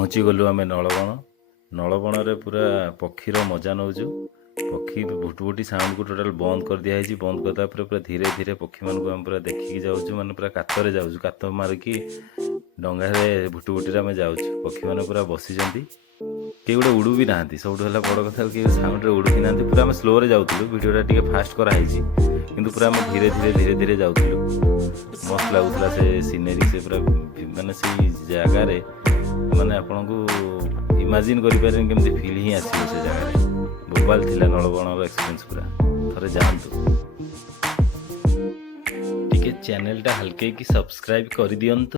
पहुँची गलु आम नलबण नलबण पूरा पक्षीर मजा नौचु पक्षी भुटभुटी साउंड को टोटाल बंद कर दिखाई बंद करदा पूरा धीरे धीरे पक्षी मान आम पूरा देखिकी जाऊँ मैंने पूरा कातरे जाऊँ कात मारिकी डंगारे भुटभुटी आम जाऊँ पक्षी मैंने पूरा बसी किए गोटे उड़ू भी ना सब बड़ कथा कि साउंड उड़ू भी ना पूरा आम स्लो जाऊँ भिडियोटा टी फास्ट कराई कि पूरा आम धीरे धीरे धीरे धीरे जाऊँ मस्त लगुला से सीनेरी से पूरा मानने से जगार माने आपन को इमेजिन करें केमती फिल ही आसो से जगह बोबाल थिला नलबण एक्सपीरियंस पूरा थरे जातु टिके चैनल टा हल्के की सब्सक्राइब कर दियंतु।